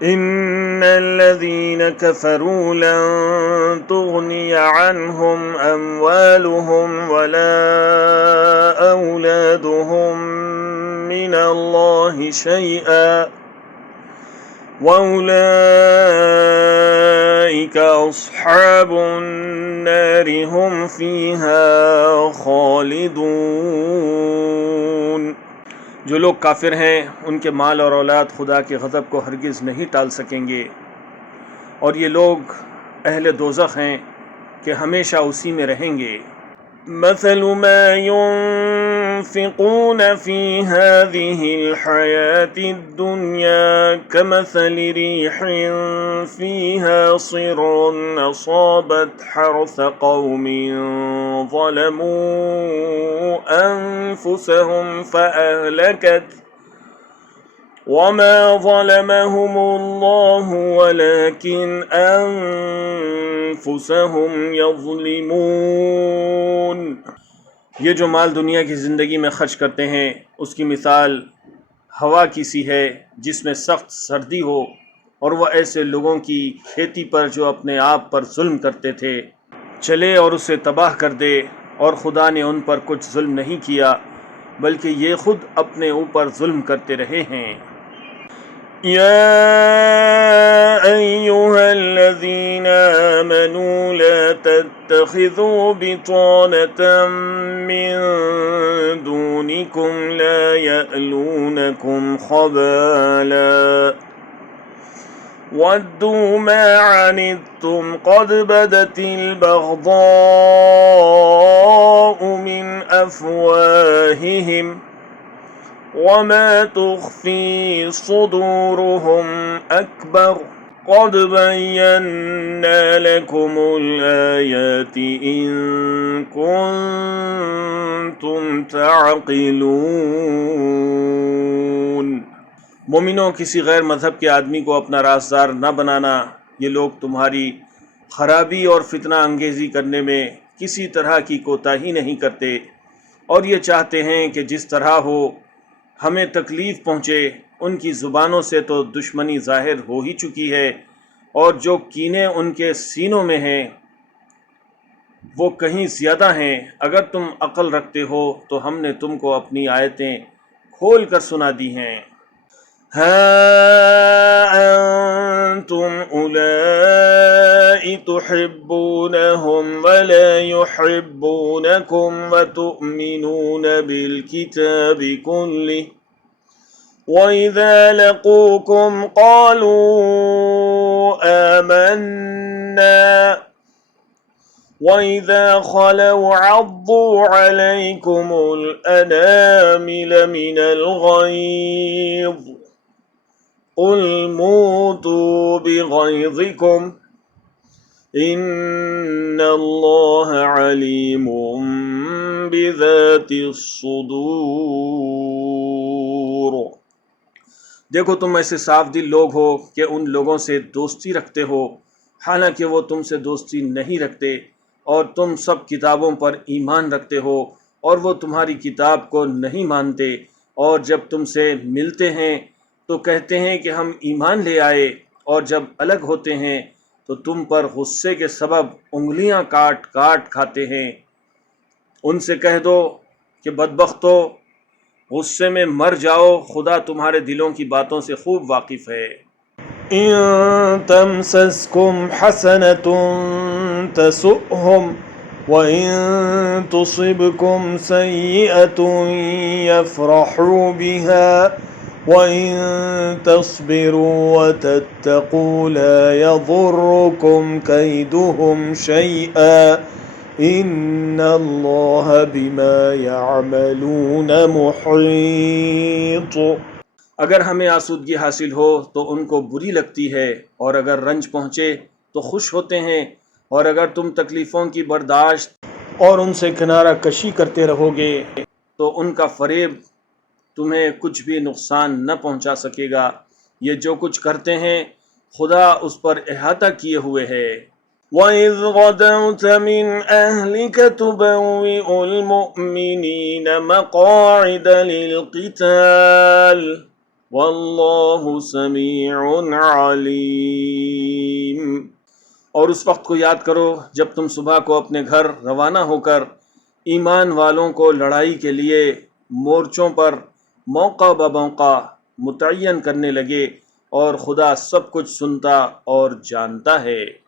إن الذين كفروا لن تغني عنهم أموالهم ولا أولادهم من الله شيئا وأولئك أصحاب النار هم فيها خالدون۔ جو لوگ کافر ہیں ان کے مال اور اولاد خدا کے غضب کو ہرگز نہیں ٹال سکیں گے، اور یہ لوگ اہل دوزخ ہیں کہ ہمیشہ اسی میں رہیں گے۔ مثل ما ينفقون في هذه الحياة الدنيا كمثل ريح فيها صر أصابت حرث قوم ظلموا أنفسهم فأهلكت وما ظلمهم الله ولكن أنفسهم يظلمون۔ یہ جو مال دنیا کی زندگی میں خرچ کرتے ہیں اس کی مثال ہوا کی سی ہے جس میں سخت سردی ہو، اور وہ ایسے لوگوں کی کھیتی پر جو اپنے آپ پر ظلم کرتے تھے چلے اور اسے تباہ کر دے، اور خدا نے ان پر کچھ ظلم نہیں کیا بلکہ یہ خود اپنے اوپر ظلم کرتے رہے ہیں۔ يا أيها الذين آمنوا لا تتخذوا بطانة من دونكم لا يألونكم خبالا ودوا ما عنتم قد بدت البغضاء من أفواههم وما تخفي صدورهم أكبر قد بينا لكم الآيات إن كنتم تعقلون۔ مومنوں، کسی غیر مذہب کے آدمی کو اپنا رازدار نہ بنانا۔ یہ لوگ تمہاری خرابی اور فتنہ انگیزی کرنے میں کسی طرح کی کوتاہی نہیں کرتے، اور یہ چاہتے ہیں کہ جس طرح ہو ہمیں تکلیف پہنچے۔ ان کی زبانوں سے تو دشمنی ظاہر ہو ہی چکی ہے، اور جو کینے ان کے سینوں میں ہیں وہ کہیں زیادہ ہیں۔ اگر تم عقل رکھتے ہو تو ہم نے تم کو اپنی آیتیں کھول کر سنا دی ہیں۔ ہا انتم اولائی تحبونہم ولا یحبونکم وتؤمنون بالکتاب کلہ وَإِذَا لَقُوكُمْ قَالُوا آمَنَّا وَإِذَا خَلَوْا عَضُّوا عَلَيْكُمُ الْأَنَامِلَ مِنَ الْغَيْظِ قُلْ مُوتُوا بِغَيْظِكُمْ إِنَّ اللَّهَ عَلِيمٌ بِذَاتِ الصُّدُورِ۔ دیکھو، تم ایسے صاف دل لوگ ہو کہ ان لوگوں سے دوستی رکھتے ہو حالانکہ وہ تم سے دوستی نہیں رکھتے، اور تم سب کتابوں پر ایمان رکھتے ہو اور وہ تمہاری کتاب کو نہیں مانتے، اور جب تم سے ملتے ہیں تو کہتے ہیں کہ ہم ایمان لے آئے، اور جب الگ ہوتے ہیں تو تم پر غصے کے سبب انگلیاں کاٹ کاٹ کھاتے ہیں۔ ان سے کہہ دو کہ بدبختو، غصے میں مر جاؤ، خدا تمہارے دلوں کی باتوں سے خوب واقف ہے۔ ان تمسسکم حسنۃ تسؤہم وان تصبکم سیئۃ یفرحوا بها وان تصبروا وتتقوا لا یضرکم کیدہم شیئا ان اللہ بما یعملون محیط۔ اگر ہمیں آسودگی حاصل ہو تو ان کو بری لگتی ہے، اور اگر رنج پہنچے تو خوش ہوتے ہیں، اور اگر تم تکلیفوں کی برداشت اور ان سے کنارہ کشی کرتے رہو گے تو ان کا فریب تمہیں کچھ بھی نقصان نہ پہنچا سکے گا۔ یہ جو کچھ کرتے ہیں خدا اس پر احاطہ کیے ہوئے ہے۔ وَإِذْ غَدَوْتَ مِنْ أَهْلِكَ تُبَوِّئُ الْمُؤْمِنِينَ مَقَاعِدَ لِلْقِتَالِ واللہ سمیع علیم۔ اور اس وقت کو یاد کرو جب تم صبح کو اپنے گھر روانہ ہو کر ایمان والوں کو لڑائی کے لیے مورچوں پر موقع بموقع متعین کرنے لگے، اور خدا سب کچھ سنتا اور جانتا ہے۔